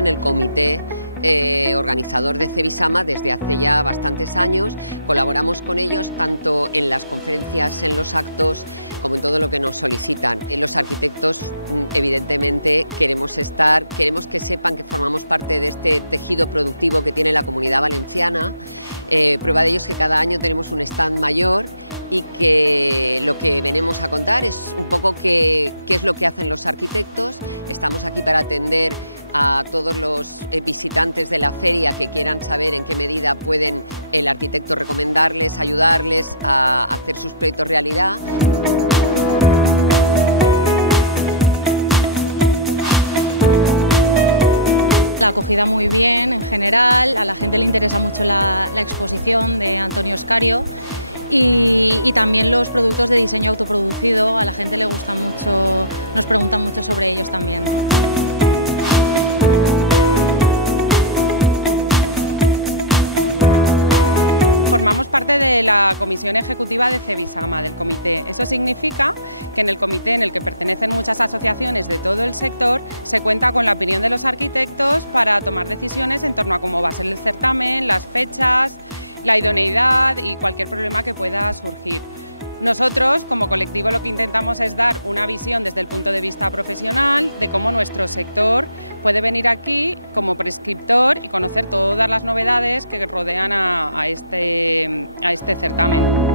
en el comité organizador de Cebisama desde hace ya bastantes años. Colaboramos con ellos tanto en las conferencias, en los actos, como en todo lo que nos solicitan. Los arquitectos, evidentemente, queremos que sepan que formamos parte de este tejido productivo que tiene la Comunidad Valenciana. Prueba de ello es que cada año tenemos un stand mayor y que lo que venimos a contar es un poco qué es lo que hacen los arquitectos. Estamos aquí para atender a todos los visitantes de la feria que quieran saber en qué medida pueden el arquitecto recomendarles, ayudarles a hacer sus proyectos realidad. La acogida muy bien en general, a la gente le interesa mucho la exposición de Antonio Oscario y también los productos de diseño autoproducido, a la gente le gustan mucho, nos preguntan mucho sobre ellos también. Formamos parte de la comisión ejecutiva de Cebisama, del comité. Eso significa que en el comité, en el que pertenecen muchas asociaciones de todo el sector, se cuenta con la opinión de los arquitectos para tomar decisiones en torno a cómo va a ser el certamen, las fechas, la idoneidad y cualquier problema que pueda surgir. Nosotros, como colectivo, lo que intentamos es dar una visión desde el punto de vista profesional de cómo nuestro sector puede venir aquí como prescriptor y conocer todas las novedades que rodean a este certamen.